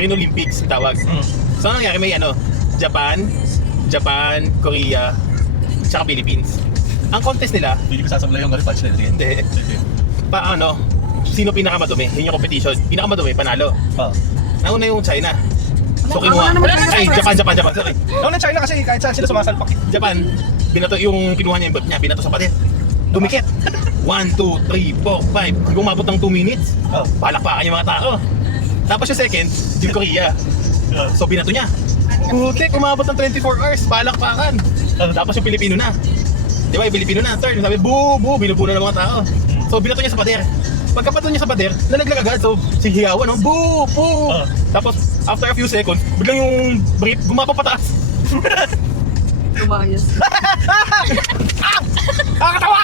Green Olympics tawag. So ano nangyari, may Japan, Korea, tsaka Philippines. Ang contest nila, Hindi ko sasablay yung punch na yun. hindi, sino pinakamadumi? Yun yung competition. Pinakamadumi, panalo. Nauna yung China. So kinuha, Japan, sorry. Noon ng China kasi kahit saan sila sumasalpak. Japan, yung kinuha niya yung boat niya, binato sa pader. Dumikit. 1, 2, 3, 4, 5. Hanggang umabot ng 2 minutes. Palakpakan yung mga tao. Tapos yung second, yung Korea. So binato niya. Putik, umabot ng 24 hours. Palakpakan. Tapos yung Pilipino na. Di ba, yung Pilipino na, turn. Sabi, boo, binubuno ng mga tao. So binato niya sa pader. Pagkapato niya sa pader, nalaglag agad. So sihiyawan, boo, boo. Tapos after a few seconds, biglang yung brief gumapa pataas. Lumayas. Nakakatawa!